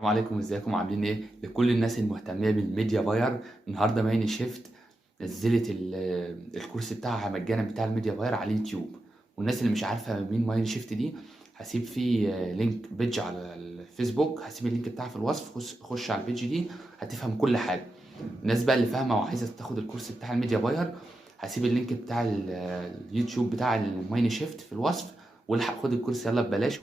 السلام عليكم، ازيكم عاملين ايه؟ لكل الناس المهتميه بالميديا باير، النهارده مايني شيفت نزلت الكورس بتاعها مجانا بتاع الميديا باير على اليوتيوب. والناس اللي مش عارفه مين مايني شيفت دي، هسيب فيه لينك بيج على الفيسبوك، هسيب اللينك بتاعها في الوصف. خش على البيج دي هتفهم كل حاجه. الناس بقى اللي فاهمه وعايزه تاخد الكورس بتاع الميديا باير، هسيب اللينك بتاع اليوتيوب بتاع المايني شيفت في الوصف، والحق خد الكورس يلا ببلاش.